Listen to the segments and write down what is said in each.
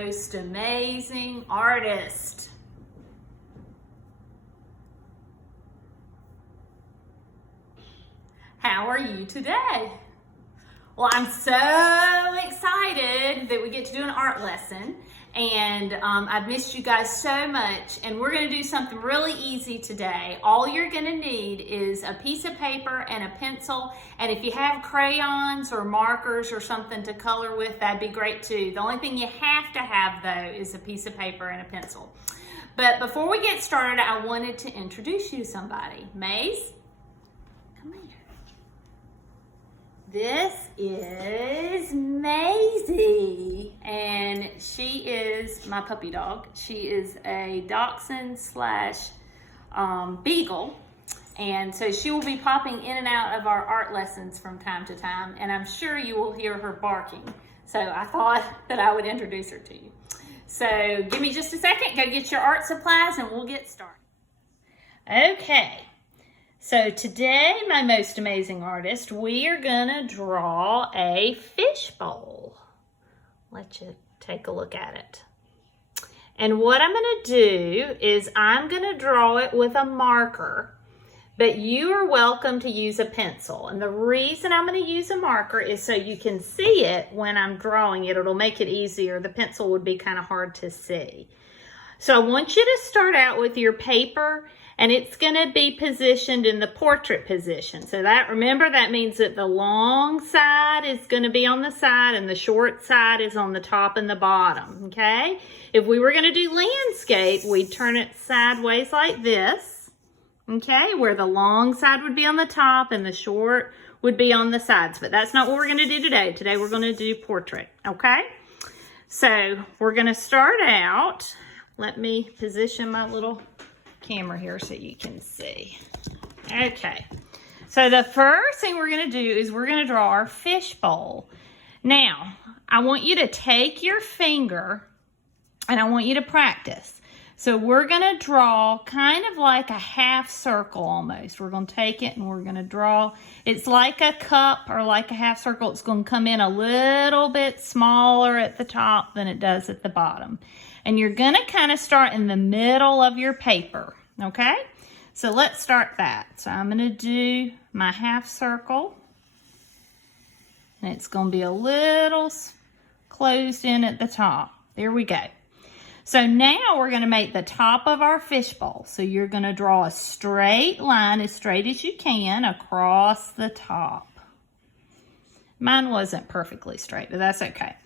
most amazing artist. How are you today? Well, I'm so excited that we get to do an art lesson, and I've missed you guys so much, and we're going to do something really easy today. All you're going to need is a piece of paper and a pencil, and if you have crayons or markers or something to color with, that'd be great too. The only thing you have to have, though, is a piece of paper and a pencil. But before we get started, I wanted to introduce you to somebody. Maze, come here. This is Maisie, and she is my puppy dog. She is a dachshund slash beagle, and so she will be popping in and out of our art lessons from time to time, and I'm sure you will hear her barking. So I thought that I would introduce her to you. So give me just a second, go get your art supplies, and we'll get started. Okay. So today, my most amazing artist, we are gonna draw a fishbowl. Let you take a look at it. And what I'm gonna do is I'm gonna draw it with a marker, but you are welcome to use a pencil. And the reason I'm gonna use a marker is so you can see it when I'm drawing it. It'll make it easier. The pencil would be kind of hard to see. So I want you to start out with your paper, and it's going to be positioned in the portrait position. So that, remember, that means that the long side is going to be on the side and the short side is on the top and the bottom, okay? If we were going to do landscape, we'd turn it sideways like this, okay? Where the long side would be on the top and the short would be on the sides. But that's not what we're going to do today. Today we're going to do portrait, okay? So we're going to start out. Let me position my little camera here so you can see. Okay, so the first thing we're going to do is we're going to draw our fishbowl. Now, I want you to take your finger and I want you to practice. So we're going to draw kind of like a half circle almost. We're going to take it and we're going to draw. It's like a cup or like a half circle. It's going to come in a little bit smaller at the top than it does at the bottom. And you're going to kind of start in the middle of your paper, okay? So let's start that. So I'm going to do my half circle. And it's going to be a little closed in at the top. There we go. So now we're going to make the top of our fishbowl. So you're going to draw a straight line, as straight as you can, across the top. Mine wasn't perfectly straight, but that's okay.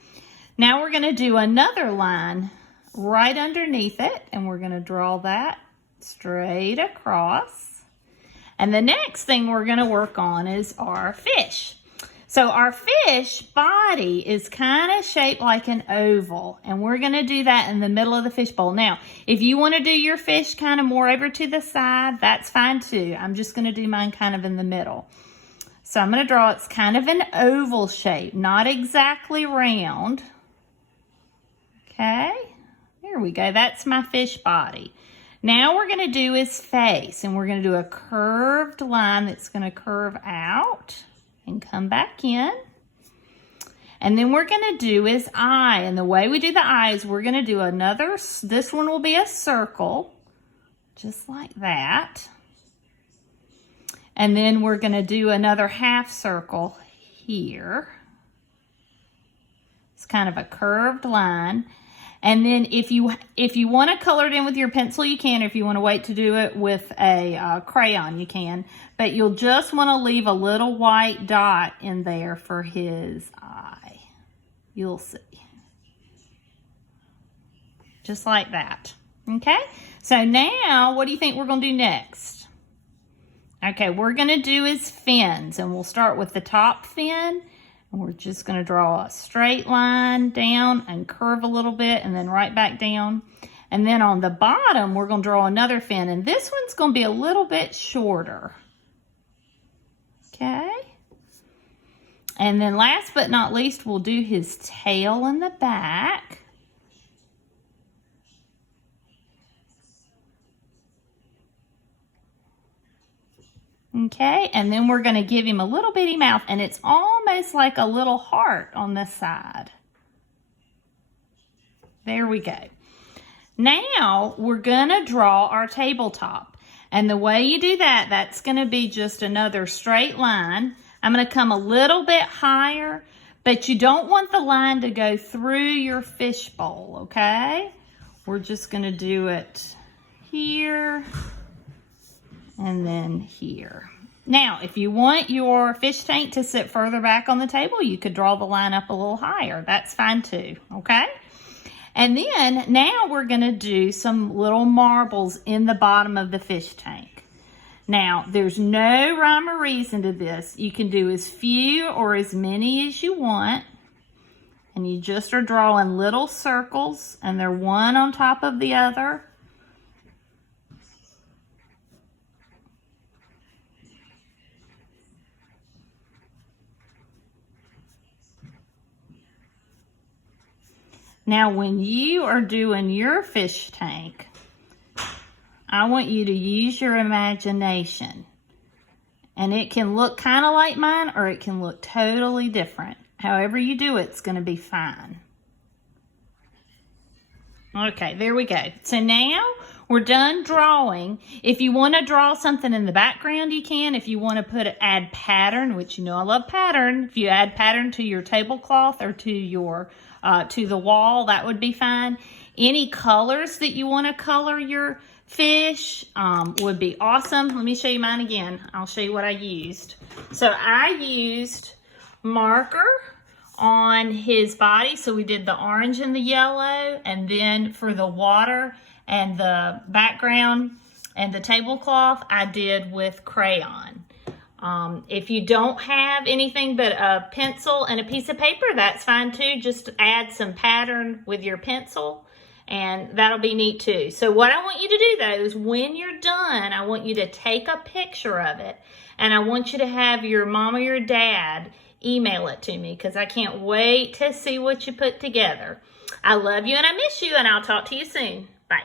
Now we're going to do another line right underneath it, and we're going to draw that straight across. And the next thing we're going to work on is our fish. So our fish body is kind of shaped like an oval, and we're going to do that in the middle of the fishbowl. Now, if you want to do your fish kind of more over to the side, that's fine too. I'm just going to do mine kind of in the middle. So I'm going to draw, it's kind of an oval shape, not exactly round. Okay. There we go. That's my fish body. Now we're going to do his face, and we're going to do a curved line that's going to curve out and come back in. And then we're going to do his eye. And the way we do the eyes, we're going to do another, this one will be a circle, just like that. And then we're going to do another half circle here. It's kind of a curved line. And then if you want to color it in with your pencil, you can. If you want to wait to do it with a crayon, you can. But you'll just want to leave a little white dot in there for his eye. You'll see. Just like that. Okay? So now, what do you think we're going to do next? Okay, we're going to do his fins. And we'll start with the top fin. And we're just going to draw a straight line down and curve a little bit and then right back down. And then on the bottom, we're going to draw another fin. And this one's going to be a little bit shorter. Okay. And then last but not least, we'll do his tail in the back. Okay, and then we're going to give him a little bitty mouth, and it's almost like a little heart on the side. there we go. Now we're gonna draw our tabletop. And the way you do that, that's gonna be just another straight line. I'm gonna come a little bit higher, but you don't want the line to go through your fish bowl, okay? We're just gonna do it here and then here. Now, if you want your fish tank to sit further back on the table, you could draw the line up a little higher. That's fine too, okay? And then now we're gonna do some little marbles in the bottom of the fish tank. Now, there's no rhyme or reason to this. You can do as few or as many as you want. And you just are drawing little circles, and they're one on top of the other. Now, when you are doing your fish tank, I want you to use your imagination. And it can look kind of like mine, or it can look totally different. However you do it, it's going to be fine. Okay, there we go. So now we're done drawing. If you want to draw something in the background, you can. If you want to add pattern, which you know I love pattern. If you add pattern to your tablecloth or to your to the wall, that would be fine. Any colors that you want to color your fish would be awesome. Let me show you mine again. I'll show you what I used. So I used marker on his body. So we did the orange and the yellow, and then for the water and the background and the tablecloth, I did with crayon. If you don't have anything but a pencil and a piece of paper, that's fine too. Just add some pattern with your pencil, and that'll be neat too. So what I want you to do though is when you're done, I want you to take a picture of it, and I want you to have your mom or your dad email it to me, because I can't wait to see what you put together. I love you and I miss you, and I'll talk to you soon. Bye.